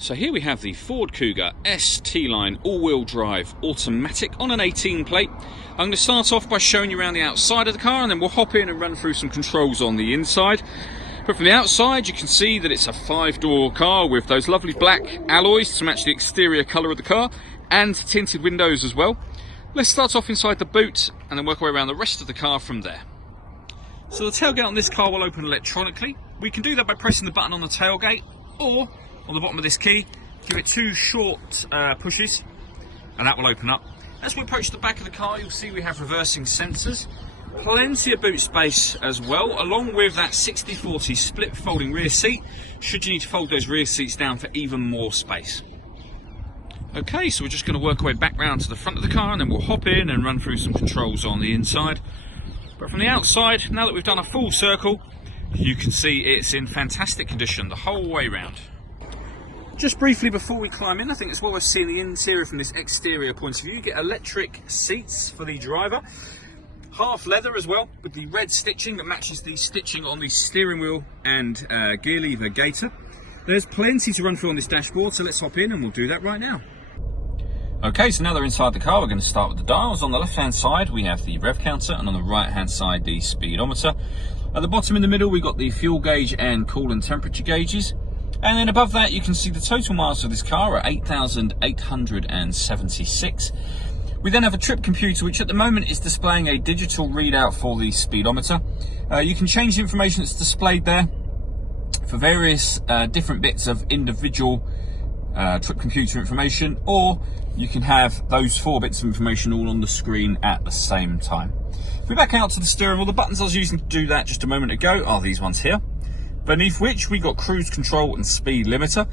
So here we have the Ford Kuga ST-Line all-wheel drive automatic on an 18 plate. I'm going to start off by showing you around the outside of the car, and then we'll hop in and run through some controls on the inside. But from the outside you can see that it's a 5-door car with those lovely black alloys to match the exterior colour of the car, and tinted windows as well. Let's start off inside the boot and then work our way around the rest of the car from there. So the tailgate on this car will open electronically. We can do that by pressing the button on the tailgate, or on the bottom of this key, give it 2 short pushes and that will open up. As we approach the back of the car, you'll see we have reversing sensors, plenty of boot space as well, along with that 60/40 split folding rear seat, should you need to fold those rear seats down for even more space. Okay, so we're just going to work our way back round to the front of the car and then we'll hop in and run through some controls on the inside. But from the outside, now that we've done a full circle, you can see it's in fantastic condition the whole way round. Just briefly before we climb in, I think it's well worth seeing the interior from this exterior point of view. You get electric seats for the driver, half leather as well, with the red stitching that matches the stitching on the steering wheel and gear lever gaiter. There's plenty to run through on this dashboard, so let's hop in and we'll do that right now. Okay, so now they're inside the car, we're going to start with the dials. On the left hand side we have the rev counter, and on the right hand side the speedometer. At the bottom in the middle we've got the fuel gauge and coolant temperature gauges. And then above that you can see the total miles of this car are 8,876. We then have a trip computer which at the moment is displaying a digital readout for the speedometer. You can change the information that's displayed there for various different bits of individual trip computer information, or you can have those 4 bits of information all on the screen at the same time. If we back out to the steering wheel, the buttons I was using to do that just a moment ago are these ones here, beneath which we got cruise control and speed limiter.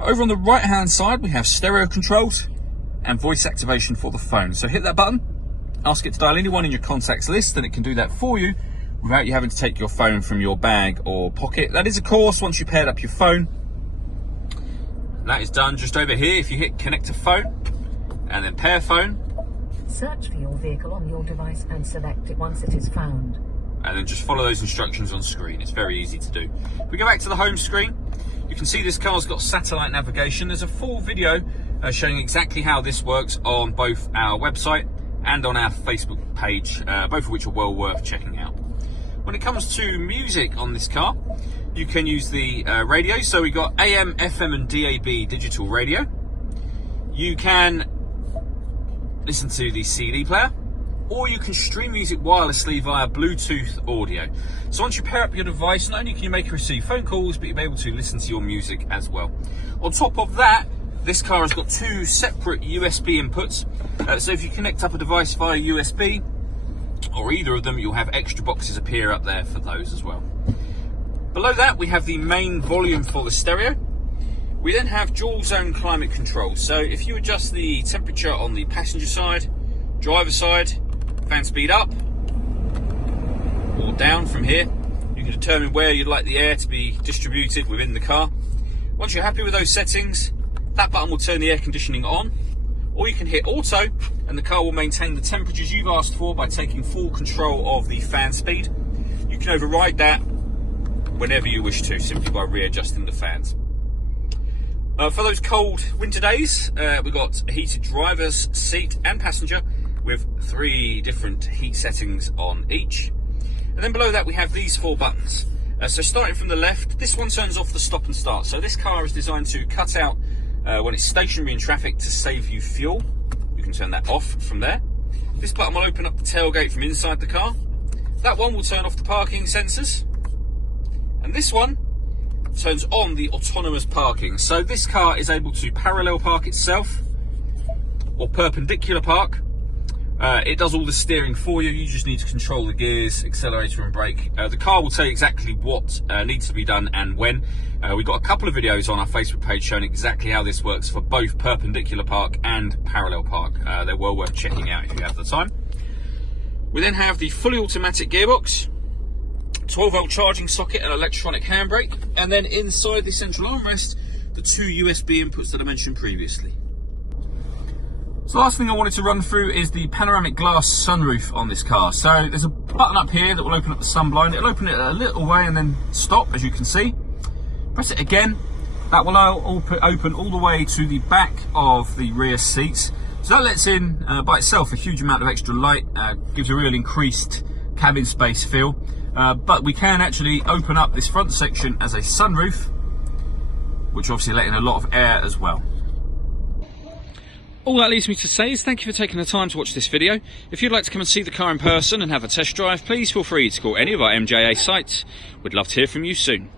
Over on the right hand side we have stereo controls and voice activation for the phone. So hit that button, ask it to dial anyone in your contacts list, and it can do that for you without you having to take your phone from your bag or pocket. That is of course once you paired up your phone. That is done just over here. If you hit connect to phone and then pair phone, search for your vehicle on your device and select it once it is found. And then just follow those instructions on screen. It's very easy to do. If we go back to the home screen, you can see this car's got satellite navigation. There's a full video showing exactly how this works on both our website and on our Facebook page, both of which are well worth checking out. When it comes to music on this car, you can use the radio. So we've got AM, FM and DAB digital radio. You can listen to the CD player, or you can stream music wirelessly via Bluetooth audio. So once you pair up your device, not only can you make and receive phone calls, but you'll be able to listen to your music as well. On top of that, this car has got 2 separate USB inputs. So if you connect up a device via USB, or either of them, you'll have extra boxes appear up there for those as well. Below that, we have the main volume for the stereo. We then have dual zone climate control. So if you adjust the temperature on the passenger side, driver side, fan speed up or down from here, you can determine where you'd like the air to be distributed within the car. Once you're happy with those settings, that button will turn the air conditioning on, or you can hit auto and the car will maintain the temperatures you've asked for by taking full control of the fan speed. You can override that whenever you wish to, simply by readjusting the fans. For those cold winter days, we've got a heated driver's seat and passenger with 3 different heat settings on each. And then below that we have these 4 buttons. So starting from the left, this one turns off the stop and start. So this car is designed to cut out when it's stationary in traffic to save you fuel. You can turn that off from there. This button will open up the tailgate from inside the car. That one will turn off the parking sensors. And this one turns on the autonomous parking. So this car is able to parallel park itself or perpendicular park. It does all the steering for you. You just need to control the gears, accelerator and brake. The car will tell you exactly what needs to be done and when. We've got a couple of videos on our Facebook page showing exactly how this works for both perpendicular park and parallel park. They're well worth checking out if you have the time. We then have the fully automatic gearbox, 12-volt charging socket and electronic handbrake, and then inside the central armrest, the 2 USB inputs that I mentioned previously. So the last thing I wanted to run through is the panoramic glass sunroof on this car. So there's a button up here that will open up the sun blind. It'll open it a little way and then stop, as you can see. Press it again That will all open all the way to the back of the rear seats. So that lets in, by itself, a huge amount of extra light, gives a real increased cabin space feel. But we can actually open up this front section as a sunroof, which obviously let in a lot of air as well. All that leaves me to say is thank you for taking the time to watch this video. If you'd like to come and see the car in person and have a test drive, please feel free to call any of our MJA sites. We'd love to hear from you soon.